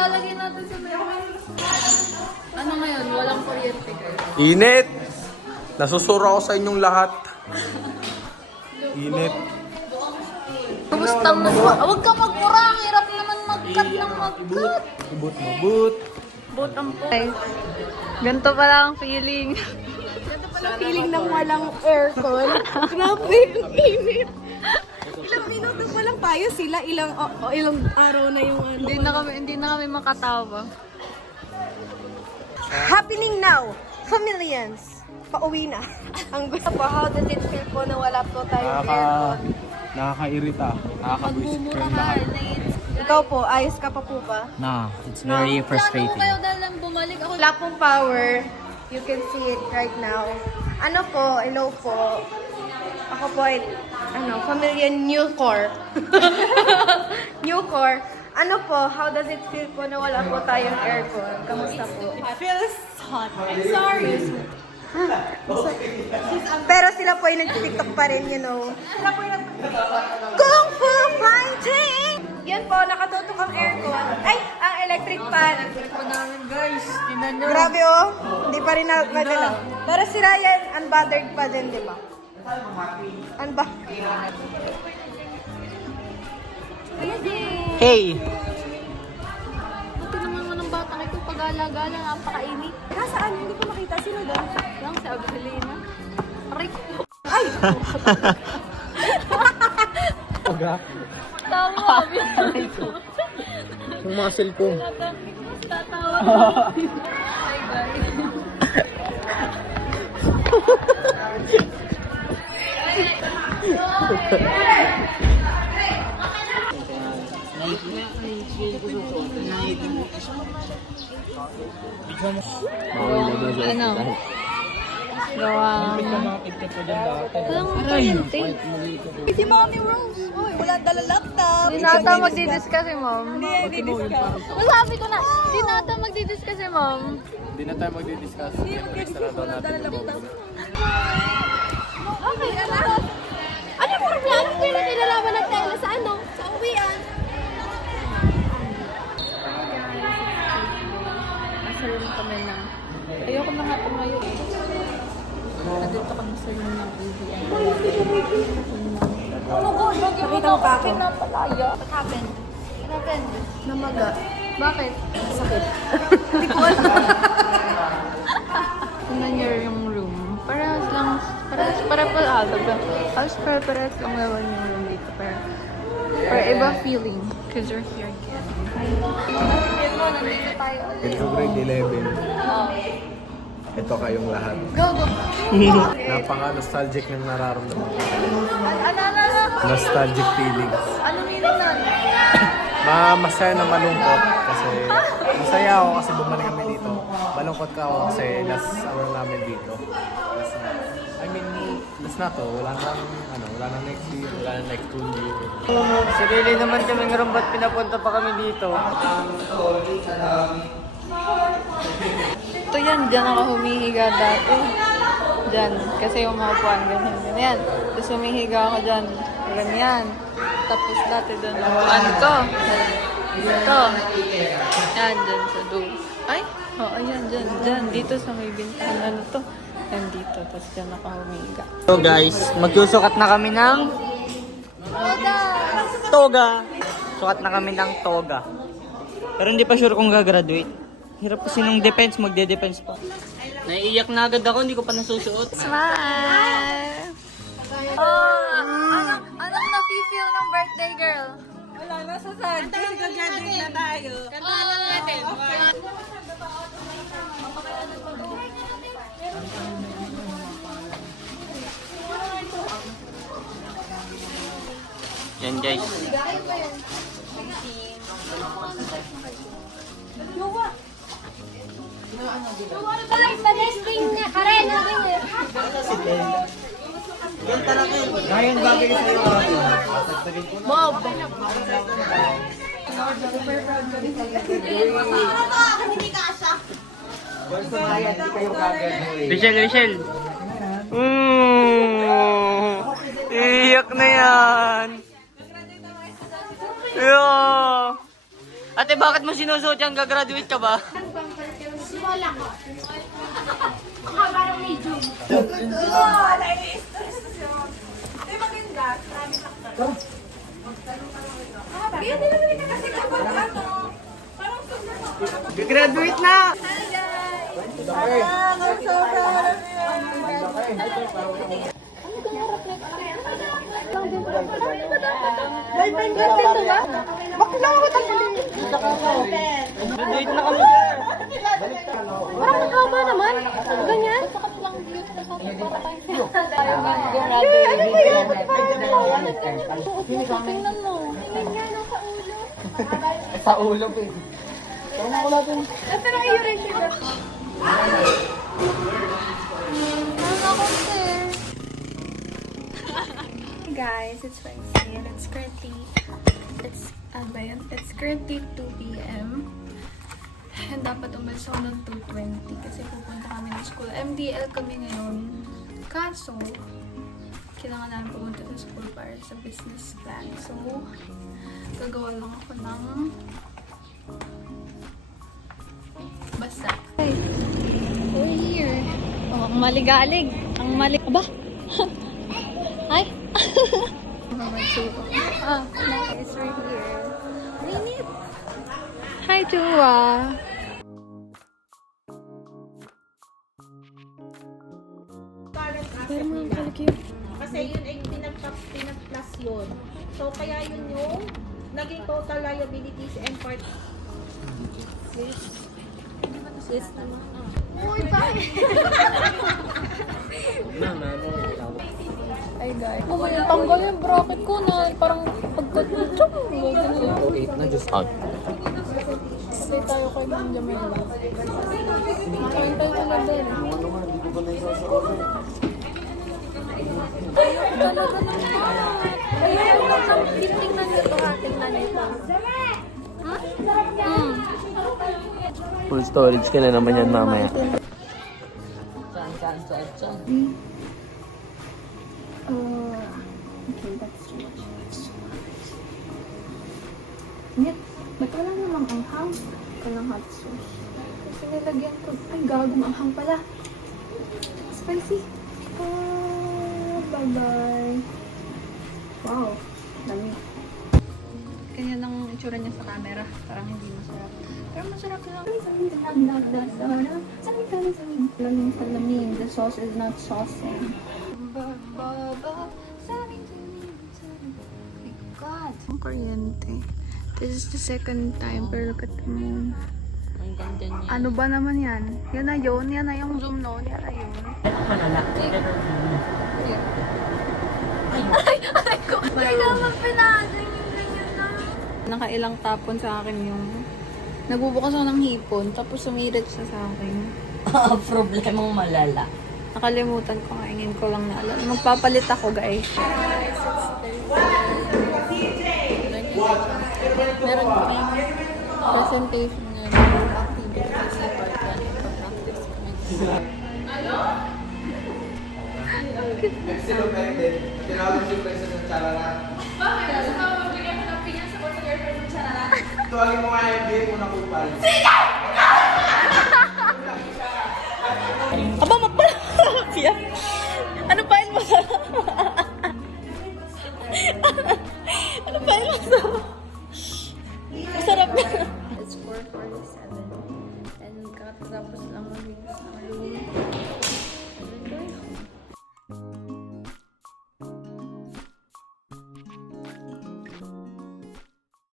ilalagay natin sa memory. Ano ngayon? Walang kuryente kayo. Init! Nasusura ako sa inyong lahat. Init. Kamusta mo? Huwag ka magmura. Ang hirap naman mag-cut ng mag-cut. Boot mo, boot. Boot ang po. Ganito pala ang feeling. Ganito pala ang feeling ng walang aircon. Grabe, ang init. Ilang minuto pa lang tayo sila. Ilang araw na yung ano. Hindi na kami makatawa. Happening now, familians, pauwi na. Ang gusto po, how does it feel po na wala po tayong aircon? Nakakairita. Nakakabwisit ko yung lahat. Ikaw po, ayos ka pa po ba? Nah, it's very frustrating. Kayo dahil lang bumalik ako. Wala pong power. You can see it right now. Ano po, hello po. Ako po ay, familian new core. New core. Ano po, how does it feel po na wala po tayong aircon? Kamusta po? It feels hot. I'm sorry. Pero sila po ay nag-tiktok pa rin, you know. Sila po ay Kung Fu Fighting! Yan po, nakatutok ang aircon. Ay, ang electric fan. Po namin guys. Tinan nyo. Grabe oh, hindi pa rin nadala. Pero si Ryan, unbothered pa din, di ba? Hey! Buti naman mo ng batang ito pag-alagala. Napakainit. Nasaan? Hindi ko makita. Sino doon? Lang si Abelina. Aray ko. Ay! Oga. Tawa. Yung muscle ko. Tatawa ako. Hi guys. Ano? Gawa. Walang kuryente. Si Mommy Rose. Uy, wala dala laptop. Hindi na ata magdidiscuss si mom. Masabi ko na, hindi na ata magdidiscuss si mom. Hindi na tayo magdi-discuss. Okay, ano yung problema? Hindi na nilalaman ng tela sa ano? Sa uwian. Nasa room kami na. Ayoko na nga tumayo eh. Nandito kami sa room ng UVM. Oh my God, lagi mo na ako pinapalaya. What happened? What happened? Namaga. Bakit? Sakit. Hindi ko alam. Tingnan niyo yung room. Parehas lang. Parehas lang naman yung room dito. Pero iba feeling. Because you're here again. Feel mo, nandito tayo ulit. Ito grade 11. Oh. Ito kayong lahat. Go, go. Napaka-nostalgic ng nararamdaman ko. Ano? Nostalgic feelings. Ano meaning nun? Masaya na malungkot kasi masaya ako kasi bumalik kami dito. Malungkot ka ako kasi last namin dito. Last na to. Wala nang next year, wala nang next 2 year. Sarili naman kami ngayon, ba't pinapunta pa kami dito? Ito yan, dyan ako humihiga dati. Dyan, kasi yung mga upuan, ganyan. Tapos humihiga ako dyan, ganyan. Tapos dati doon ang upuan ko. Ito. Yan, dyan sa doon. Ay, ayan, dyan. Dito sa may bintahan, ano to? Yan dito, tapos dyan ako humihiga. So guys, magsusukat na kami ng toga. Sukat na kami ng toga. Pero hindi pa sure kung gagraduate. Hirap kasi nung defense, magde-defense pa. Naiiyak na agad ako, hindi ko pa nasusuot. Smile! Oh, anong nafe-feel ng birthday girl? Wala na sa saan. Kasi gagraduate na tayo. Kantahan natin. Yan guys. Ngayon bagay sa'yo. Bob! Rachel. Iyak na yan. Yeah. Ate, bakit mo sinusuot yan? Gagraduate ka ba? Wala ko. Baka parang medyo. Graduate na! Graduate na kami, sir. Parang haba naman. Ganyan. Tingnan mo. Tingnan mo sa ulo. Ito na yung erasure. Hey guys, it's Wednesday and it's currently 2 p.m. And dapat umalis ako ng 2:20 kasi pupunta kami ng school. MDL kami ngayon. Kaso, kailangan namin pumunta sa school para sa business plan. So, gagawa lang ako ng basta. We're here. Oh, ang maligalig. Ang mali... Aba! Ay! Ah, guys, we're here. Mainit! Hi, Chua! Pero mga kalikip. Kasi yun ay pinag-plus yun. So, kaya yun yung naging total liabilities and part. Yes naman. Uy, bakit? Ay, guys. Oh, may tanggal yung bracket ko na parang pagka-tchok. O8 na, just out. Kasi tayo kay Ma'am Jamila. Nakahintay ko na din. Talaga naman. Ayun, tingnan nito ha. Tingnan nito. Full storage ka na naman yan mamaya. Okay, that's rich. Net, ba't wala namang anghang? Walang hot sauce. Kasi nilagyan ko. Ay, gagong anghang pala. Spicy. Bye-bye. Wow, dami. Ganyan ang itsura niya sa camera. Parang hindi masarap. Pero masarap lang. Salamin. The sauce is not saucing. God. Ang kuryente. This is the second time, pero look at the moon. Ang ganda niya. Ano ba naman yan? Yan na yun. Yan na yung zoom noon. Yan na yun. Ay, naman pinagay yung ganyan na. Nakailang tapon sa akin yung... Nagbubukas ako ng hipon, tapos sumirit siya sa akin. Problemang malala. Nakalimutan ko, ngayon ko lang naalala. Magpapalit ako, guys. Meron kami presentation na ng activity sa part 1. Pag-practice kami. Tinawag si President Charana. Bakit? Gusto mo magbigay mo ng opinion sa girlfriend ng Charana? Tuwagin mo nga yung beer mo na kupal.